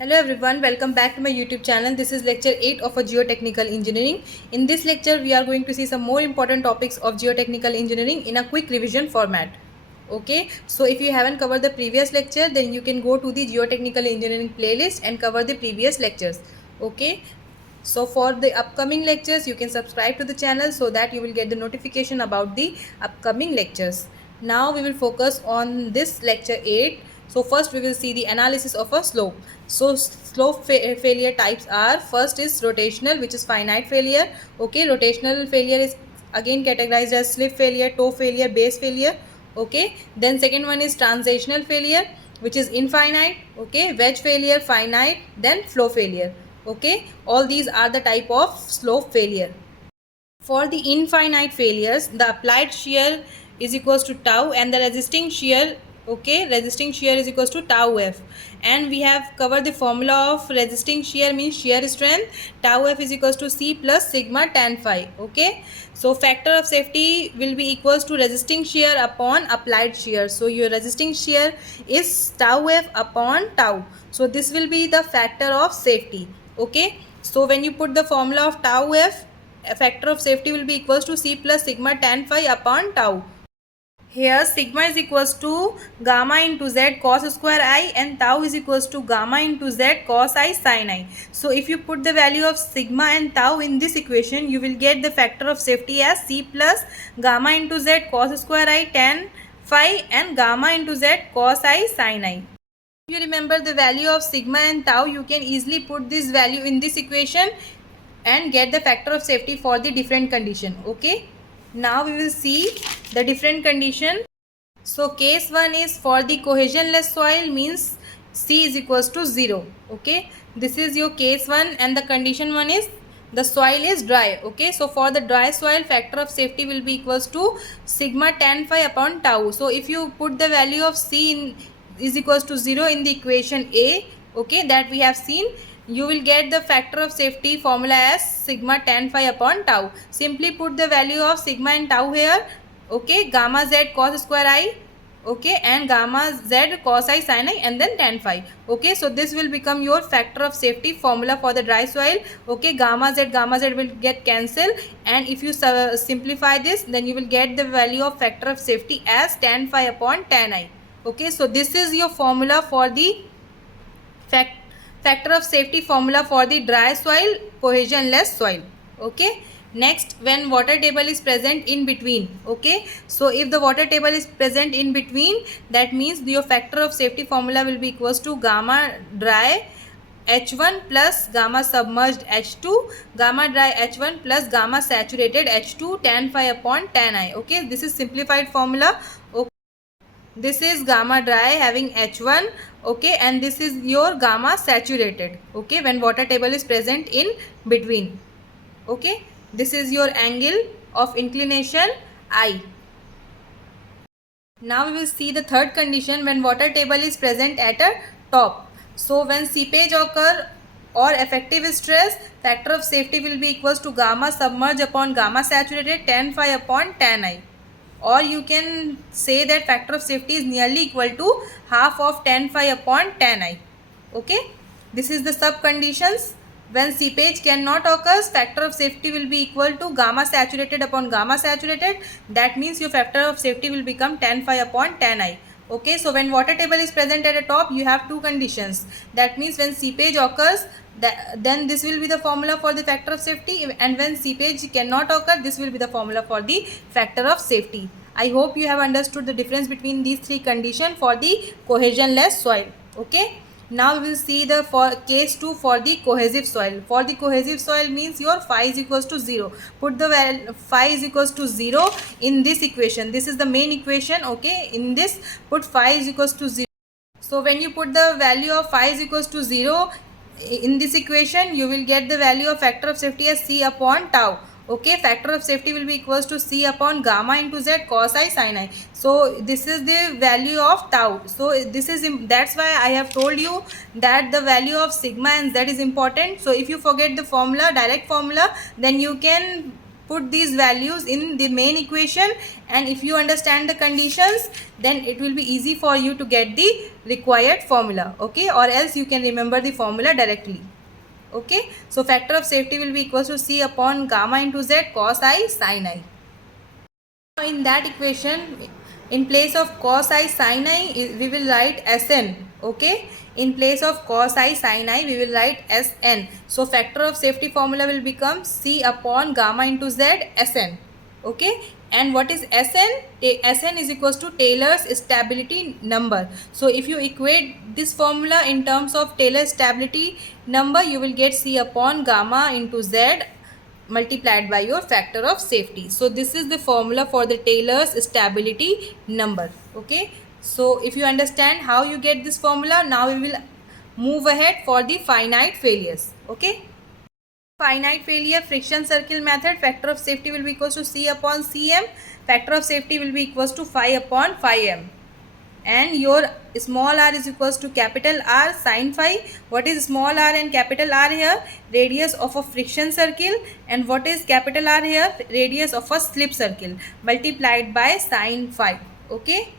Hello everyone, welcome back to my YouTube channel. This is lecture 8 of a geotechnical engineering. In this lecture, we are going to see some more important topics of geotechnical engineering in a quick revision format. Okay, so if you haven't covered the previous lecture, then you can go to the geotechnical engineering playlist and cover the previous lectures. Okay, so for the upcoming lectures, you can subscribe to the channel so that you will get the notification about the upcoming lectures. Now we will focus on this lecture 8. So first we will see the analysis of a slope. So slope failure types are, first is rotational, which is finite failure. Okay, rotational failure is again categorized as slip failure, toe failure, base failure. Okay, then second one is transitional failure, which is infinite. Okay, wedge failure, finite, then flow failure. Okay, all these are the type of slope failure. For the infinite failures, the applied shear is equals to tau and the resisting shear, okay, resisting shear is equals to tau f. And we have covered the formula of resisting shear means shear strength. Tau f is equals to C plus sigma tan phi. Okay, so factor of safety will be equals to resisting shear upon applied shear. So your resisting shear is tau f upon tau. So this will be the factor of safety. Okay, so when you put the formula of tau f, a factor of safety will be equals to C plus sigma tan phi upon tau. Here sigma is equals to gamma into z cos square I and tau is equals to gamma into z cos I sin I. So if you put the value of sigma and tau in this equation, you will get the factor of safety as C plus gamma into z cos square I tan phi and gamma into z cos I sin I. If you remember the value of sigma and tau, you can easily put this value in this equation and get the factor of safety for the different condition. Okay, now we will see the different condition. So case 1 is for the cohesionless soil, means C is equals to 0. Okay, this is your case 1 and the condition 1 is the soil is dry. Okay, so for the dry soil, factor of safety will be equals to sigma tan phi upon tau. So if you put the value of C in is equals to 0 in the equation A, okay, that we have seen, you will get the factor of safety formula as sigma tan phi upon tau. Simply put the value of sigma and tau here. Okay, gamma z cos square I, okay, and gamma z cos I sin I and then tan phi. Okay, so this will become your factor of safety formula for the dry soil. Okay, gamma z will get cancelled, and if you simplify this, then you will get the value of factor of safety as tan phi upon tan I. Okay, so this is your formula for the factor of safety formula for the dry soil, cohesionless soil. Okay, next, when water table is present in between. Okay, so if the water table is present in between, that means your factor of safety formula will be equals to gamma dry H1 plus gamma submerged H2, gamma dry H1 plus gamma saturated H2 tan phi upon tan I. Okay, this is simplified formula. Okay, this is gamma dry having H1, okay, and this is your gamma saturated. Okay, when water table is present in between. Okay, this is your angle of inclination I. Now we will see the third condition, when water table is present at a top. So when seepage occur or effective stress, factor of safety will be equals to gamma submerged upon gamma saturated tan phi upon tan I. Or you can say that factor of safety is nearly equal to half of tan phi upon tan I. Okay, this is the sub conditions. When seepage cannot occur, factor of safety will be equal to gamma saturated upon gamma saturated. That means your factor of safety will become tan phi upon tan I. Okay, so when water table is present at the top, you have two conditions. That means when seepage occurs, then this will be the formula for the factor of safety, and when seepage cannot occur, this will be the formula for the factor of safety. I hope you have understood the difference between these three conditions for the cohesionless soil. Okay, now we will see the for case 2 for the cohesive soil. For the cohesive soil means your phi is equals to 0. Put the value phi is equals to 0 in this equation. This is the main equation. Okay, in this put phi is equals to 0. So when you put the value of phi is equals to 0 in this equation, you will get the value of factor of safety as C upon tau. Okay, factor of safety will be equals to C upon gamma into Z cos I sin I. So this is the value of tau. So this is, that's why I have told you that the value of sigma and Z is important. So if you forget the formula, direct formula, then you can put these values in the main equation, and if you understand the conditions, then it will be easy for you to get the required formula, okay, or else you can remember the formula directly. Okay, so factor of safety will be equals to C upon gamma into Z cos I sin I. Now in that equation, in place of cos I sin I, we will write Sn. Okay, in place of cos I sin I, we will write Sn. So factor of safety formula will become C upon gamma into Z Sn. Okay, and what is Sn? Sn is equals to Taylor's stability number. So if you equate this formula in terms of Taylor's stability number, you will get C upon gamma into Z multiplied by your factor of safety. So this is the formula for the Taylor's stability number. Okay, so if you understand how you get this formula, now we will move ahead for the finite failures. Okay, finite failure friction circle method, factor of safety will be equals to C upon Cm, factor of safety will be equals to phi upon phi m, and your small r is equals to capital R sin phi. What is small r and capital R here? Radius of a friction circle. And what is capital R here? Radius of a slip circle multiplied by sin phi. Okay,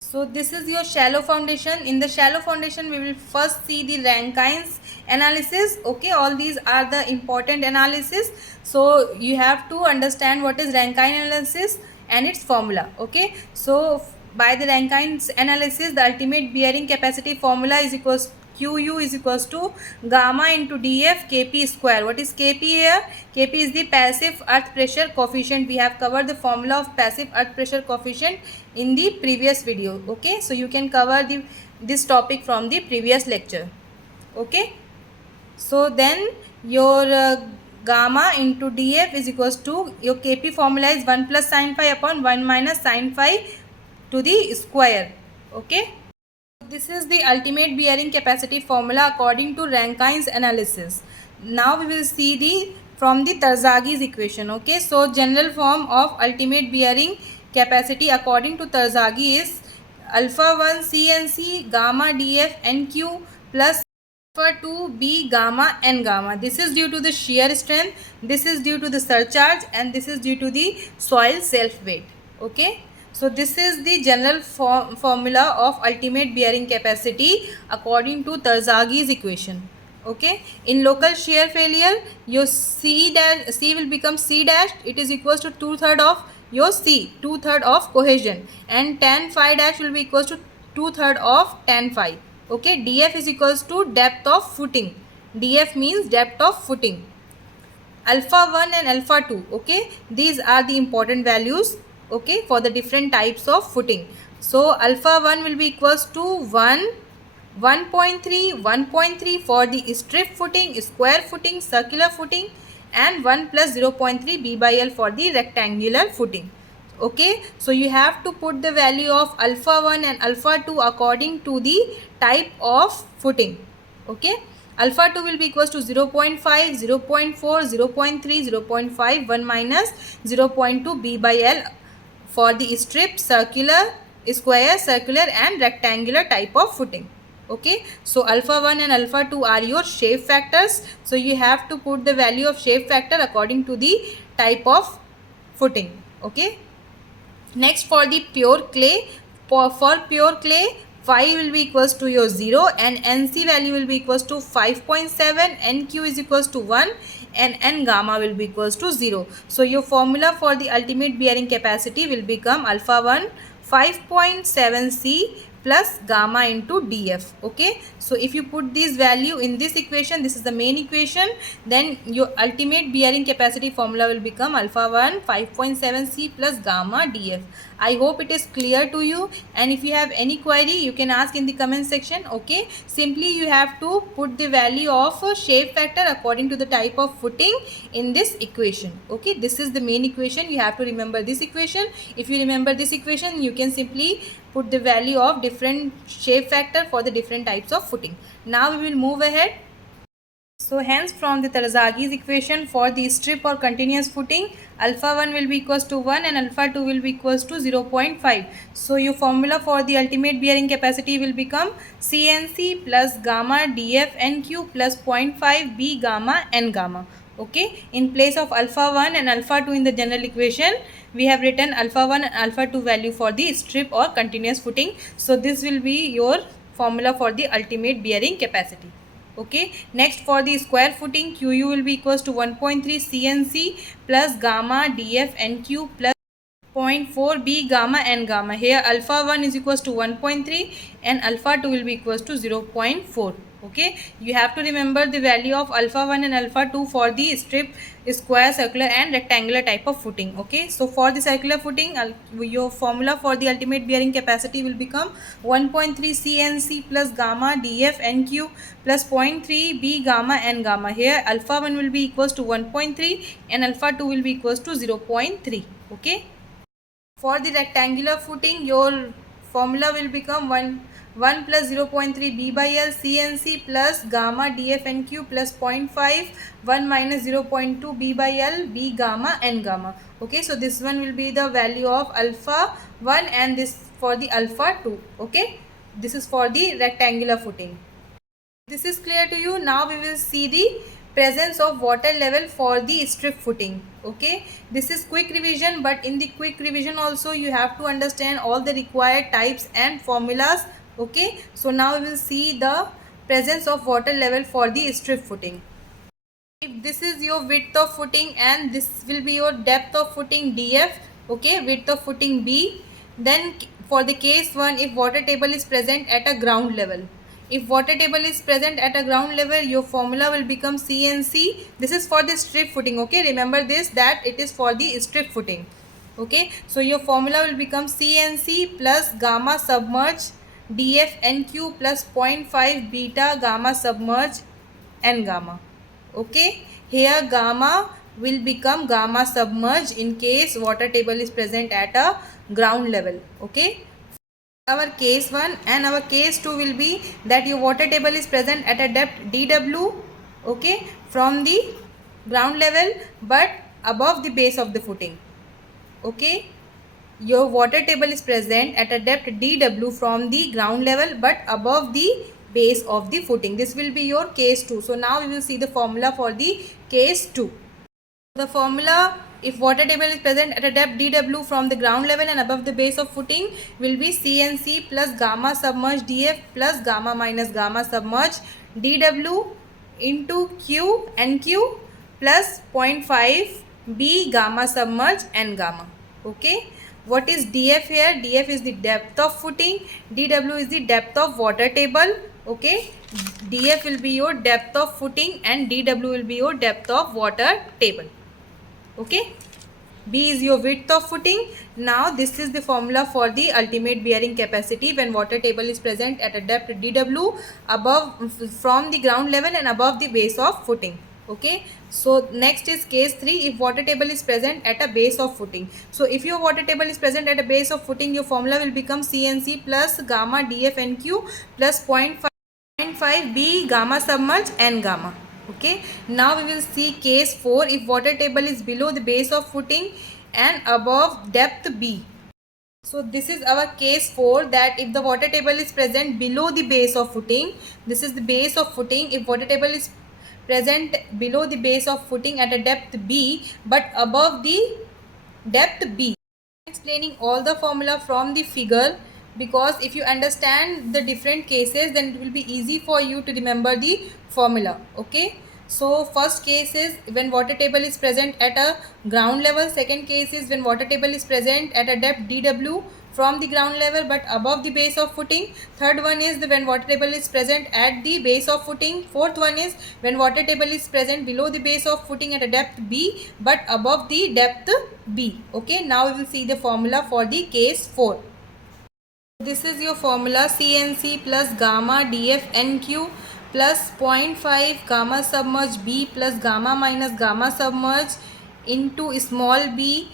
so this is your shallow foundation. In the shallow foundation, we will first see the Rankine's analysis. Okay, all these are the important analysis. So you have to understand what is Rankine analysis and its formula. Okay, so by the Rankine's analysis, the ultimate bearing capacity formula is equals QU is equals to gamma into dF Kp square. What is Kp here? Kp is the passive earth pressure coefficient. We have covered the formula of passive earth pressure coefficient in the previous video. Okay, so you can cover this topic from the previous lecture. Okay, so then your gamma into dF is equals to your Kp formula is 1 plus sin phi upon 1 minus sin phi to the square. Okay, this is the ultimate bearing capacity formula according to Rankine's analysis. Now we will see from the Terzaghis equation. Okay, so general form of ultimate bearing capacity according to Terzaghi is alpha 1 CNC gamma dF NQ plus alpha 2 B gamma N gamma. This is due to the shear strength, this is due to the surcharge, and this is due to the soil self weight. Okay, so this is the general formula of ultimate bearing capacity according to Terzaghi's equation. Okay, in local shear failure, your C will become C dash. It is equals to 2/3 of your C, 2/3 of cohesion, and tan phi dash will be equals to 2/3 of tan phi. Okay, dF is equals to depth of footing. dF means depth of footing. Alpha 1 and alpha 2. Okay, these are the important values. Okay, for the different types of footing. So alpha 1 will be equals to 1, 1.3, 1.3 for the strip footing, square footing, circular footing, and 1 plus 0.3 B by L for the rectangular footing. Okay, so you have to put the value of alpha 1 and alpha 2 according to the type of footing. Okay, alpha 2 will be equals to 0.5, 0.4, 0.3, 0.5, 1 minus 0.2 B by L for the strip, circular, square, circular, and rectangular type of footing. Okay, so alpha 1 and alpha 2 are your shape factors. So you have to put the value of shape factor according to the type of footing. Okay, next for the pure clay, for pure clay, phi will be equals to your 0 and NC value will be equals to 5.7, NQ is equals to 1, and N gamma will be equals to 0. So your formula for the ultimate bearing capacity will become alpha 1 5.7 C plus gamma into dF. Okay, so if you put this value in this equation, this is the main equation, then your ultimate bearing capacity formula will become alpha 1 5.7 C plus gamma dF. I hope it is clear to you, and if you have any query you can ask in the comment section. Okay, simply you have to put the value of shape factor according to the type of footing in this equation. Okay, this is the main equation. You have to remember this equation. If you remember this equation, you can simply put the value of different shape factor for the different types of footing. Now we will move ahead. So hence from the Terzaghi's equation for the strip or continuous footing, alpha 1 will be equals to 1 and alpha 2 will be equals to 0.5. So your formula for the ultimate bearing capacity will become CNC plus gamma dF NQ plus 0.5 B gamma N gamma. Okay, in place of alpha 1 and alpha 2 in the general equation, we have written alpha 1 and alpha 2 value for the strip or continuous footing. So this will be your formula for the ultimate bearing capacity. Okay, next for the square footing, QU will be equals to 1.3 CNC plus gamma DF NQ plus 0.4 B gamma and gamma. Here alpha 1 is equals to 1.3 and alpha 2 will be equals to 0.4. Okay, you have to remember the value of alpha 1 and alpha 2 for the strip, square, circular and rectangular type of footing. Okay, so for the circular footing, your formula for the ultimate bearing capacity will become 1.3 CNC plus gamma DF NQ plus 0.3 B gamma and gamma. Here alpha 1 will be equals to 1.3 and alpha 2 will be equals to 0.3. Okay, for the rectangular footing, your formula will become 1 plus 0.3 B by L CNC plus gamma DFNQ plus 0.5 1 minus 0.2 B by L B gamma and gamma. Okay, so this one will be the value of alpha 1 and this for the alpha 2. Okay, this is for the rectangular footing. This is clear to you. Now we will see the presence of water level for the strip footing. Okay, this is quick revision, but in the quick revision also you have to understand all the required types and formulas. Okay, so now we will see the presence of water level for the strip footing. If this is your width of footing and this will be your depth of footing DF, okay, width of footing B, then for the case 1, if water table is present at a ground level, if water table is present at a ground level, your formula will become CNC. This is for the strip footing. Okay, remember this, that it is for the strip footing. Okay, so your formula will become CNC plus gamma submerge DF NQ plus 0.5 beta gamma submerge and gamma. Okay, here gamma will become gamma submerge in case water table is present at a ground level. Okay, our case 1 and our case 2 will be that your water table is present at a depth dW, okay, from the ground level but above the base of the footing. Okay, your water table is present at a depth dW from the ground level but above the base of the footing. This will be your case 2. So now we will see the formula for the case 2. The formula, if water table is present at a depth dW from the ground level and above the base of footing, will be CNC plus gamma submerged DF plus gamma minus gamma submerged dW into Q NQ plus 0.5 B gamma submerged and gamma. Okay, what is DF here? DF is the depth of footing, dW is the depth of water table. Okay, DF will be your depth of footing and dW will be your depth of water table. Okay, B is your width of footing. Now this is the formula for the ultimate bearing capacity when water table is present at a depth dW above from the ground level and above the base of footing. Okay, so next is case 3, if water table is present at a base of footing. So if your water table is present at a base of footing, your formula will become CNC plus gamma DFNQ plus 0.5 B gamma submerge and gamma. Okay, now we will see case 4, if water table is below the base of footing and above depth B. So this is our case 4, that if the water table is present below the base of footing, this is the base of footing, if water table is present below the base of footing at a depth B but above the depth B. Explaining all the formula from the figure, because if you understand the different cases then it will be easy for you to remember the formula. Okay, so first case is when water table is present at a ground level, second case is when water table is present at a depth dW from the ground level but above the base of footing, third one is when water table is present at the base of footing, fourth one is when water table is present below the base of footing at a depth B but above the depth B. Okay, now we will see the formula for the case 4. This is your formula, CNC plus gamma DF NQ plus 0.5 gamma submerged B plus gamma minus gamma submerged into small b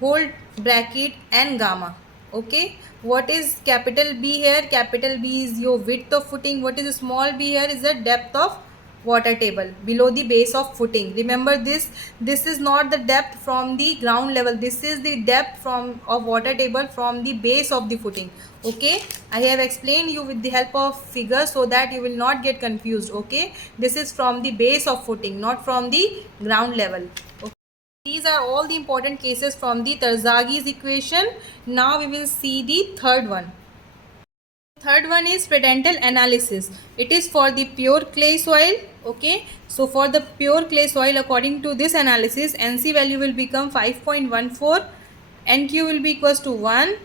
whole bracket and gamma. Okay, what is capital B here? Capital B is your width of footing. What is small b here? Is the depth of water table, below the base of footing. Remember this, this is not the depth from the ground level, this is the depth from of water table from the base of the footing. Okay, I have explained you with the help of figure so that you will not get confused. Okay, this is from the base of footing, not from the ground level. Okay. These are all the important cases from the Terzaghis equation. Now we will see the third one. Third one is Prandtl analysis. It is for the pure clay soil. Okay, so for the pure clay soil, according to this analysis, NC value will become 5.14, NQ will be equals to 1,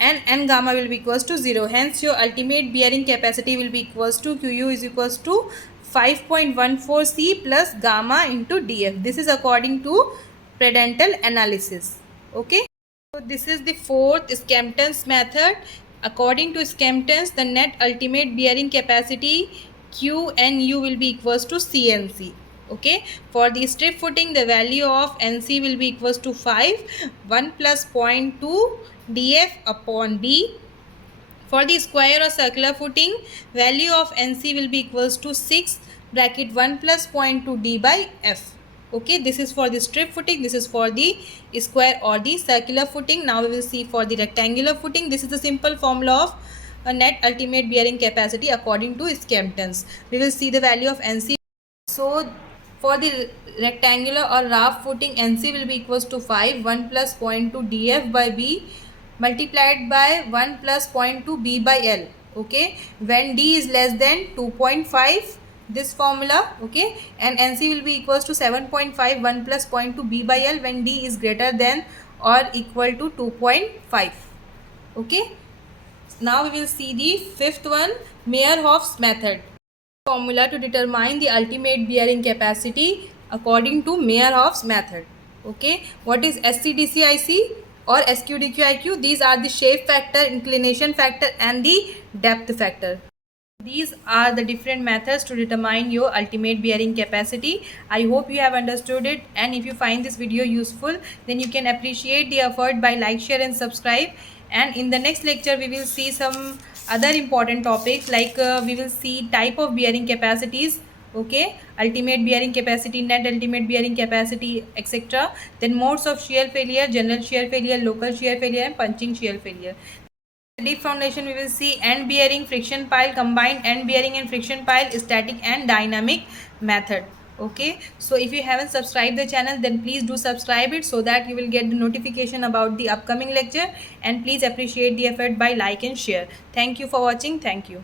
and N gamma will be equals to 0. Hence your ultimate bearing capacity will be equals to QU is equals to 5.14 C plus gamma into DF. This is according to Prandtl analysis. Okay, so this is the fourth Skempton's method. According to Skempton's, the net ultimate bearing capacity QNU will be equals to CNC. Okay, for the strip footing, the value of NC will be equals to 5, 1 plus 0.2 df upon d. For the square or circular footing, value of NC will be equals to 6 bracket 1 plus 0.2 d by f. Okay, this is for the strip footing, this is for the square or the circular footing. Now we will see for the rectangular footing. This is the simple formula of a net ultimate bearing capacity according to Skempton's. We will see the value of NC. So for the rectangular or raft footing, NC will be equals to 5, 1 plus 0.2 df by b multiplied by 1 plus 0.2 b by l. Okay, when d is less than 2.5, this formula. Okay, and NC will be equals to 7.5, 1 plus 0.2 b by l when d is greater than or equal to 2.5. Okay, now we will see the fifth one, Meyerhoff's method. Formula to determine the ultimate bearing capacity according to Meyerhoff's method. Okay, what is SCDCIC or SQDQIQ? These are the shape factor, inclination factor, and the depth factor. These are the different methods to determine your ultimate bearing capacity. I hope you have understood it, and if you find this video useful, then you can appreciate the effort by like, share and subscribe. And in the next lecture we will see some other important topics, like we will see type of bearing capacities. Okay, ultimate bearing capacity, net ultimate bearing capacity, etc. Then modes of shear failure, general shear failure, local shear failure, and punching shear failure. Deep foundation, we will see end bearing, friction pile, combined end bearing and friction pile, static and dynamic method. Okay, so if you haven't subscribed the channel, then please do subscribe it so that you will get the notification about the upcoming lecture, and please appreciate the effort by like and share. Thank you for watching. Thank you.